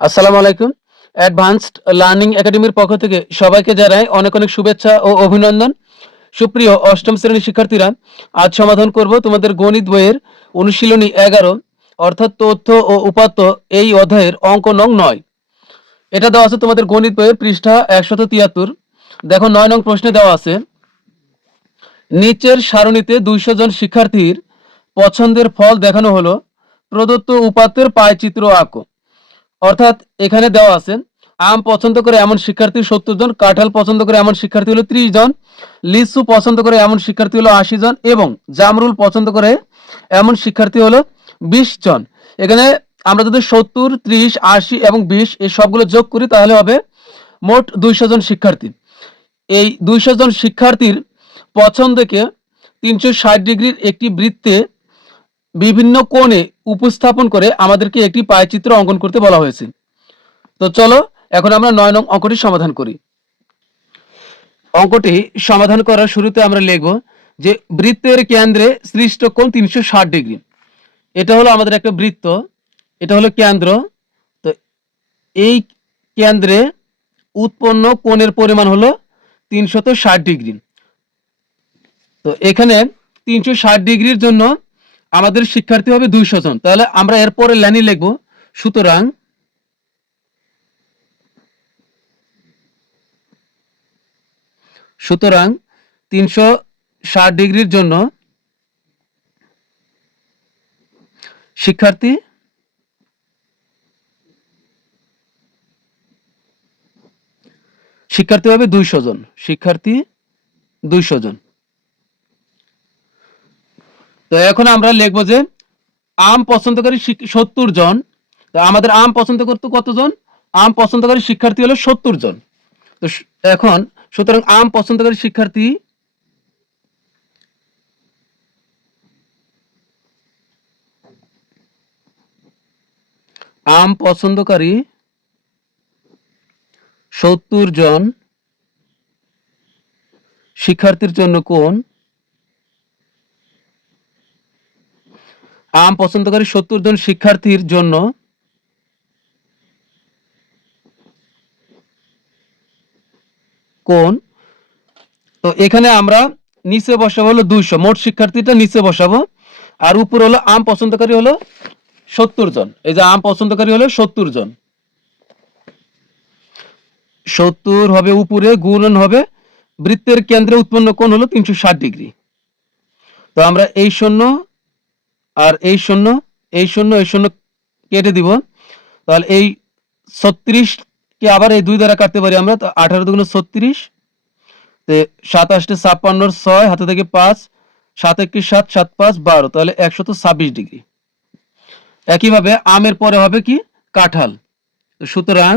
আসসালামু আলাইকুম। Advanced learning একাডেমির পক্ষ থেকে সবাইকে জানাই অনেক, অনেক শুভেচ্ছা ও অভিনন্দন। সুপ্রিয় অষ্টম শ্রেণীর শিক্ষার্থীরা, আজ সমাধান করব তোমাদের গণিত বইয়ের অনুশীলনী 11 অর্থাৎ তথ্য ও উপাত্ত এই অধ্যায়ের অঙ্ক নং 9। এটা দেওয়া আছে তোমাদের গণিত বইয়ের পৃষ্ঠা 173। দেখো 9 নং প্রশ্নে দেওয়া আছে, নিচের সারণীতে 200 জন শিক্ষার্থীর পছন্দের ফল দেখানো হলো, প্রদত্ত উপাত্তের পায়চিত্র আঁকো। অর্থাৎ এখানে দেওয়া আছে আম পছন্দ করে এমন শিক্ষার্থী 70 জন, কাঁঠাল পছন্দ করে এমন শিক্ষার্থী হলো 30 জন, লিচু পছন্দ করে এমন শিক্ষার্থী হলো 80 জন এবং জামরুল পছন্দ করে এমন শিক্ষার্থী হলো 20 জন। এখানে আমরা যদি 70, 30, 80 এবং 20 এই সবগুলো যোগ করি তাহলে হবে মোট 200 জন শিক্ষার্থী। এই 200 জন শিক্ষার্থীর পছন্দকে 360 ডিগ্রির একটি বৃত্তে বিভিন্ন কোণে উপস্থাপন করে আমাদেরকে একটি পায়চিত্র অঙ্কন করতে বলা হয়েছে। তো চলো এখন আমরা 9 নং অঙ্কটি সমাধান করি। অঙ্কটি সমাধান করার শুরুতে আমরা লিখব যে বৃত্তের কেন্দ্রে সৃষ্ট কোণ 360 ডিগ্রি। এটা হলো আমাদের একটা বৃত্ত, এটা হলো কেন্দ্র। তো এই কেন্দ্রে উৎপন্ন কোণের পরিমাণ হলো 360 ডিগ্রি। তো এখানে 360 ডিগ্রির জন্য আমাদের শিক্ষার্থী হবে 200 জন। তাহলে আমরা এরপরে লাইনে লিখব, সুতরাং সুতরাং 360 ডিগ্রির জন্য শিক্ষার্থী হবে 200 জন। শিক্ষার্থী 200 জন। তো এখন আমরা লিখব যে আম পছন্দকারী 70 জন। তো আমাদের আম পছন্দ করতে কতজন? আম পছন্দকারী শিক্ষার্থী হলো 70 জন। তো এখন সুতরাং আম পছন্দকারী শিক্ষার্থী আম পছন্দকারী 70 জন শিক্ষার্থীর জন্য কোন আম পছন্দকারী 70 জন শিক্ষার্থীর জন্য কোন। তো এখানে আমরা নিচে বসাবো হলো 200, মোট শিক্ষার্থীটা নিচে বসাবো, আর উপর হলো আম পছন্দকারী হলো 70 জন। এই যে আম পছন্দকারী হলো 70 জন, 70 হবে উপরে, গুণন হবে বৃত্তের কেন্দ্রে উৎপন্ন কোণ হলো 360 ডিগ্রি। তো আমরা এই শূন্য আর এই শূন্য, এই শূন্য, এই শূন্য কেটে দিব। তাহলে এই 36 কে আবার এই 2 দ্বারা কাটতে পারি আমরা। তো 18 দুগুণ 36, 27 56 6 হাতে থেকে 5, 7 1 7 7 5 12, তাহলে 126 ডিগ্রি। একইভাবে আমের পরে হবে কি? কাঁঠাল। সুতরাং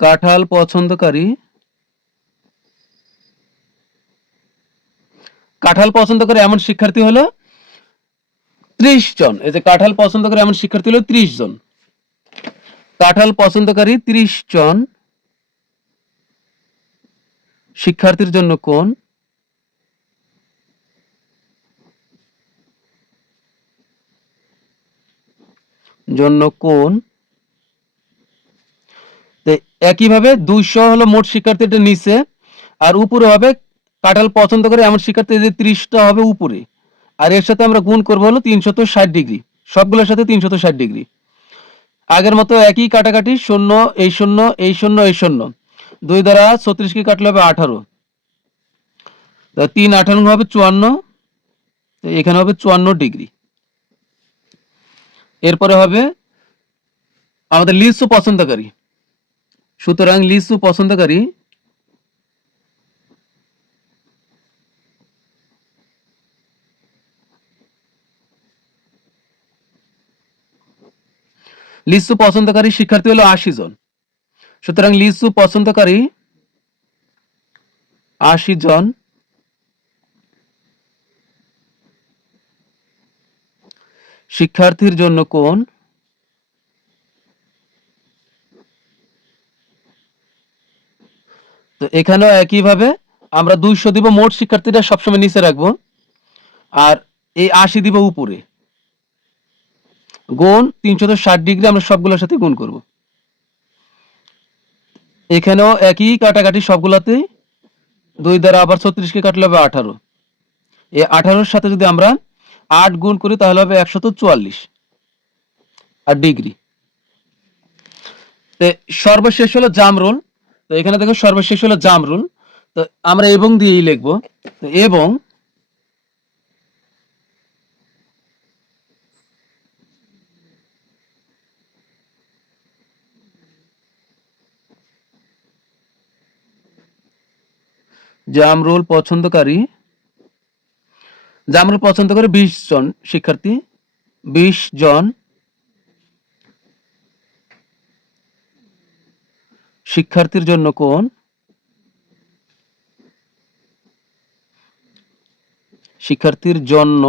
কাঁঠাল পছন্দকারী এমন শিক্ষার্থী হলো 30 জন। এই যে কাঁঠাল পছন্দ করে এমন শিক্ষার্থী হলো 30 জন। কাঁঠাল পছন্দকারী 30 জন শিক্ষার্থীর জন্য কোন একইভাবে 200 হলো মোট শিক্ষার্থীটা নিচে, আর উপরে হবে কাঁঠাল পছন্দ করে এমন শিক্ষার্থী যে 30টা হবে উপরে, আর এর সাথে আমরা গুণ করবো হলো 360 ডিগ্রি, সবগুলোর সাথে 360 ডিগ্রি। আগের মতো একই কাটাকাটি, শূন্য এই শূন্য, এই শূন্য, এই শূন্য, 2 দ্বারা 36 কে কাটলে হবে 18, 3 18 হবে 54, এখানে হবে 54 ডিগ্রি। এরপরে হবে আমাদের লিচু পছন্দকারী। সুতরাং লিচু পছন্দকারী শিক্ষার্থী হলো 80 জন। সুতরাং লিচু পছন্দকারী 80 জন শিক্ষার্থীর জন্য কোন তো এখানেও একইভাবে আমরা 200 দিব, মোট শিক্ষার্থীরা সবসময় নিচে রাখবো, আর এই 80 দিব উপরে, গুণ 360 ডিগ্রি আমরা সবগুলোর সাথে গুণ করব। এখানেও একই কাটাকাটি সবগুলাতেই, 2 দ্বারা আবার 36কে কাটলে হবে 18। এই 18-র সাথে যদি আমরা 8 গুণ করি তাহলে হবে 144 আর ডিগ্রি। তো সর্বশেষ হলো জাম রুল। তো এখানে দেখো সর্বশেষ হলো জাম রুল। তো আমরা এবং দিয়েই লিখবো। তো এবং জাম রুল পছন্দকারী, জাম রুল পছন্দ করে 20 জন শিক্ষার্থী, 20 জন শিক্ষার্থীর জন্য কোন শিক্ষার্থীর জন্য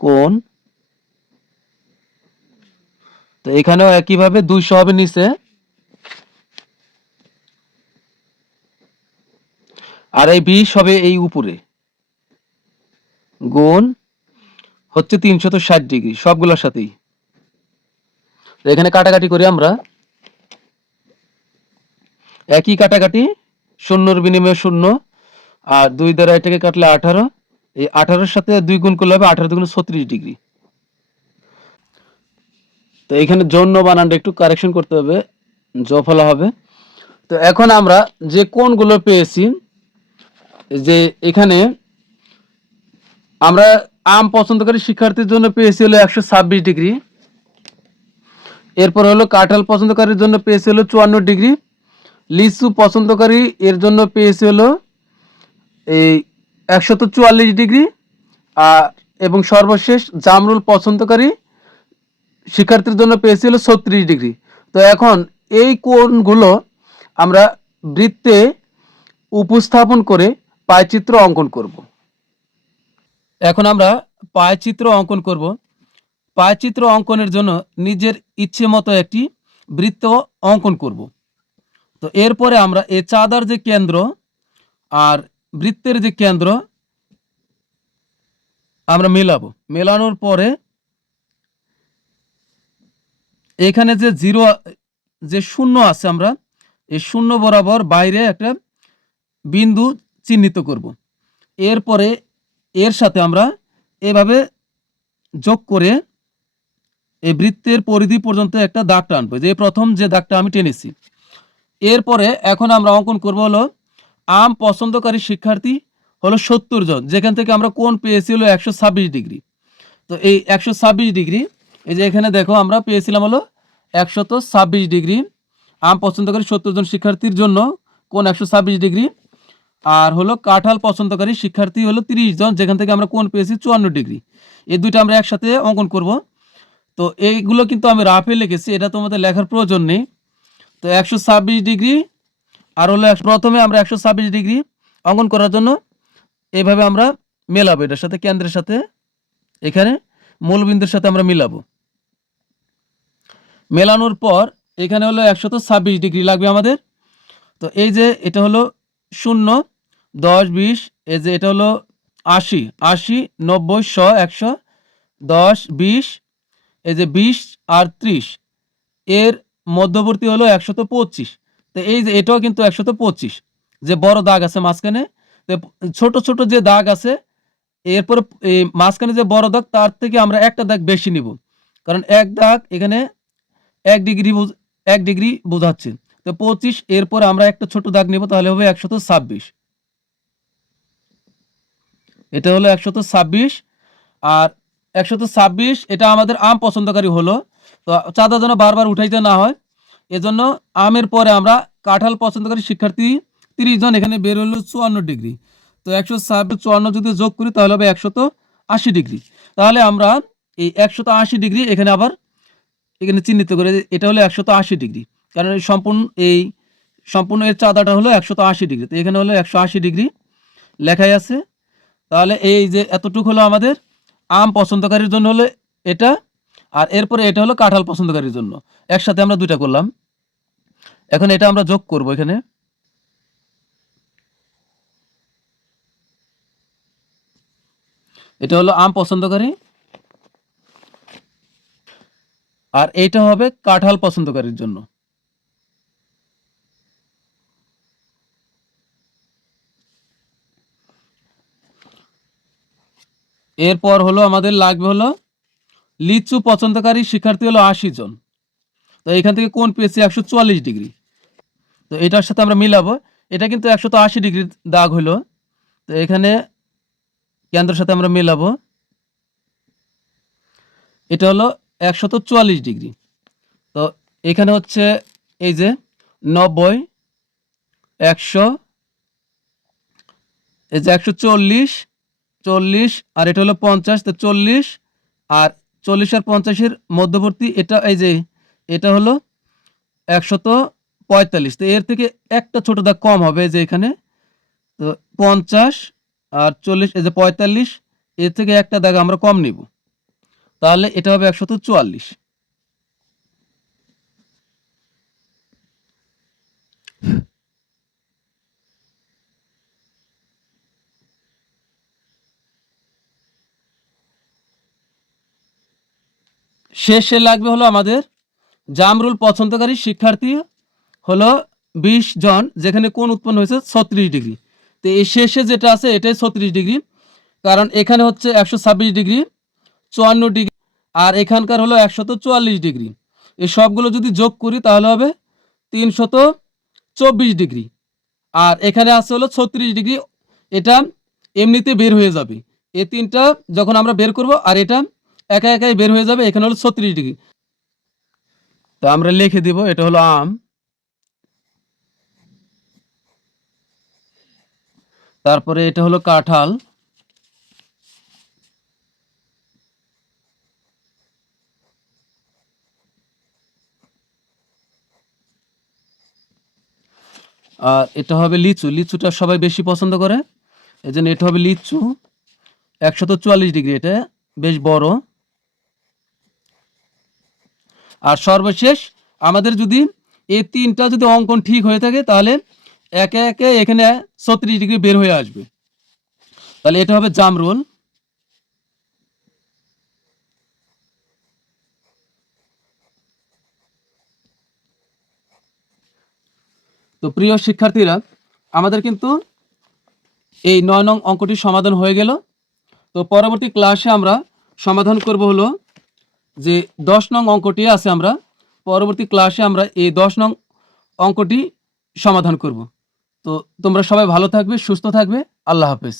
কোন, তো এখানেও একইভাবে 200 হবে নিচে, আর এই 20 হবে এই উপরে, গুণ হচ্ছে 360 ডিগ্রি সবগুলোর সাথেই। তো এখানে কাটাকাটি করি আমরা, একই কাটাকাটি, শূন্যর বিনিময়ে শূন্য, আর 2 দ্বারা এটাকে কাটলে 18, এই 18-র সাথে 2 গুণ করলে হবে 18 দুগুণে 36 ডিগ্রি। তো এখানে জন্য বানানটা একটু কারেকশন করতে হবে, জ ফলা হবে। তো এখন আমরা যে কোণগুলো পেয়েছি, যে এখানে আমরা আম পছন্দকারী শিক্ষার্থীর জন্য পেয়েছি হলো 126 ডিগ্রি, এরপর হলো কাঁঠাল পছন্দকারীর জন্য পেয়েছি হলো 54 ডিগ্রি, লিচু পছন্দকারী এর জন্য পেয়েছি হলো এই 144 ডিগ্রি, আর এবং সর্বশেষ জামরুল পছন্দকারী শিক্ষার্থীর জন্য পেয়েছি হলো 36 ডিগ্রি। তো এখন এই কোণগুলো আমরা বৃত্তে উপস্থাপন করে পায়চিত্র অঙ্কন করব। এখন আমরা পায়চিত্র অঙ্কন করব। পায়চিত্র অঙ্কনের জন্য নিজের ইচ্ছে মতো একটি বৃত্ত অঙ্কন করব। তো এরপরে আমরা এই চাঁদার যে কেন্দ্র আর বৃত্তের যে কেন্দ্র আমরা মেলাবো। মেলানোর পরে এখানে যে জিরো, যে শূন্য আছে, আমরা এই শূন্য বরাবর বাইরে একটা বিন্দু চিহ্নিত করব। এরপরে এর সাথে আমরা এভাবে যোগ করে এই বৃত্তের পরিধি পর্যন্ত একটা দাগ টানবো, যে প্রথম যে দাগটা আমি টেনেছি। এরপরে এখন আমরা অঙ্কন করব হলো আম পছন্দকারী শিক্ষার্থী হলো 70 জন, যেখান থেকে আমরা কোণ পেয়েছি হলো 126 ডিগ্রি। তো এই 126 ডিগ্রি, এই যে এখানে দেখো আমরা পেয়েছিলাম হলো 126 ডিগ্রি। আম পছন্দকারী 70 জন শিক্ষার্থীর জন্য কোণ 126 ডিগ্রি, আর হলো কাঁঠাল পছন্দকারী শিক্ষার্থী হলো 30 জন, যেখান থেকে আমরা কোণ পেয়েছি 54 ডিগ্রি। এই দুইটা আমরা একসাথে অঙ্কন করব। তো এইগুলো কিন্তু আমি রাফে লিখেছি, এটা তোমাদের লেখার প্রয়োজন নেই। তো 126 ডিগ্রি আর হলো প্রথমে আমরা 126 ডিগ্রি অঙ্কন করার জন্য এইভাবে আমরা মেলাবো, এটার সাথে কেন্দ্রের সাথে এখানে মূলবিন্দুর সাথে আমরা মিলাবো। মেলানোর পর এখানে হলো 126 ডিগ্রি লাগবে আমাদের। তো এই যে এটা হলো 0, 10, 20, এই যে এটা হলো 80, 80, 90, 100, 100, 10, 20, এই যে 20 আর 30, এর মধ্যবর্তী হলো 125। তো এই যে এটাও কিন্তু 125, যে বড় দাগ আছে মাঝখানে। তো ছোট ছোট যে দাগ আছে, এরপর এই মাঝখানে যে বড় দাগ তার থেকে আমরা একটা দাগ বেশি নিব, কারণ এক দাগ এখানে 1 ডিগ্রি 1 ডিগ্রি বোঝাচ্ছে। তো 25, এরপর আমরা একটা ছোট দাগ নিব, তাহলে হবে 126। এটা হলো 126, আর 126 এটা আমাদের আম পছন্দকারী হলো। তো চাঁদা যেন বারবার উঠাইতে না হয়, এজন্য আমের পরে আমরা কাঁঠাল পছন্দকারী শিক্ষার্থী 30 জন, এখানে বের হলো 54 ডিগ্রি। তো 154 যদি যোগ করি তাহলে হবে 180 ডিগ্রি। তাহলে আমরা এই 180 ডিগ্রি এখানে আবার এখানে চিহ্নিত করে, এটা হলো 180 ডিগ্রি, কারণ এই সম্পূর্ণ এর চাঁদাটা হলো 180 ডিগ্রি। তো এখানে হলো 180 ডিগ্রি লেখাই আছে। তাহলে এই যে এতটুকু হলো আমাদের আম পছন্দকারীর জন্য হলো এটা, আর এরপরে এটা হলো কাঁঠাল পছন্দকারীর জন্য। একসাথে আমরা দুইটা করলাম। এখন এটা আমরা যোগ করব এখানে। এটা হলো আম পছন্দকারী, আর এইটা হবে কাঁঠাল পছন্দকারীর জন্য। এরপর হলো আমাদের লাগবে হলো লিচু পছন্দকারী শিক্ষার্থী হলো 80 জন। তো এখান থেকে কোণ পেয়েছি 144 ডিগ্রি। তো এটার সাথে আমরা মিলাবো। এটা কিন্তু 180 ডিগ্রি দাগ হলো। তো এখানে কেন্দ্রের সাথে আমরা মেলাবো। এটা হলো 144 ডিগ্রি। তো এখানে হচ্ছে এই যে 90, 100, এই যে 140, 40, আর এটা হলো 50। তো 40 আর 40 আর 50-এর মধ্যবর্তী এটা এই যে এটা হলো 145। তো এর থেকে একটা ছোট দাগ কম হবে যে এখানে। তো 50 আর 40, এই যে 45, এর থেকে একটা দাগ আমরা কম নিব, তাহলে এটা হবে 144। শেষে লাগবে হলো আমাদের জামরুল পছন্দকারী শিক্ষার্থী হলো 20 জন, যেখানে কোণ উৎপন্ন হয়েছে 36 ডিগ্রি। তো এই শেষে যেটা আছে এটাই 36 ডিগ্রি, কারণ এখানে হচ্ছে 126 ডিগ্রি, 54 ডিগ্রি, আর এখানকার হলো 144 ডিগ্রি। এই সবগুলো যদি যোগ করি তাহলে হবে 324 ডিগ্রি। আর এখানে আছে হলো 36 ডিগ্রি। এটা এমনিতে বের হয়ে যাবে। এই তিনটা যখন আমরা বের করব, আর এটা একা একাই বের হয়ে যাবে। এখানে হলো 36 ডিগ্রি। তো আমরা লিখে দিব এটা হলো আম, তারপরে এটা হলো কাঁঠাল, আর এটা হবে লিচু। লিচুটা সবাই বেশি পছন্দ করে, এই জন্য এটা হবে লিচু। 144 ডিগ্রি, এটা বেশ বড়। আর সর্বশেষ আমাদের যদি এই তিনটা যদি অঙ্কন ঠিক হয়ে থাকে, তাহলে একে একে এখানে 36 ডিগ্রি বের হয়ে আসবে। তাহলে এটা হবে জামরুল। তো প্রিয় শিক্ষার্থীরা, আমাদের কিন্তু এই 9 নং অঙ্কটি সমাধান হয়ে গেল। তো পরবর্তী ক্লাসে আমরা সমাধান করব হলো যে 10 নং অঙ্কটি আছে। আমরা পরবর্তী ক্লাসে আমরা এই 10 নং অঙ্কটি সমাধান করব। তো তোমরা সবাই ভালো থাকবে, সুস্থ থাকবে। আল্লাহ হাফেজ।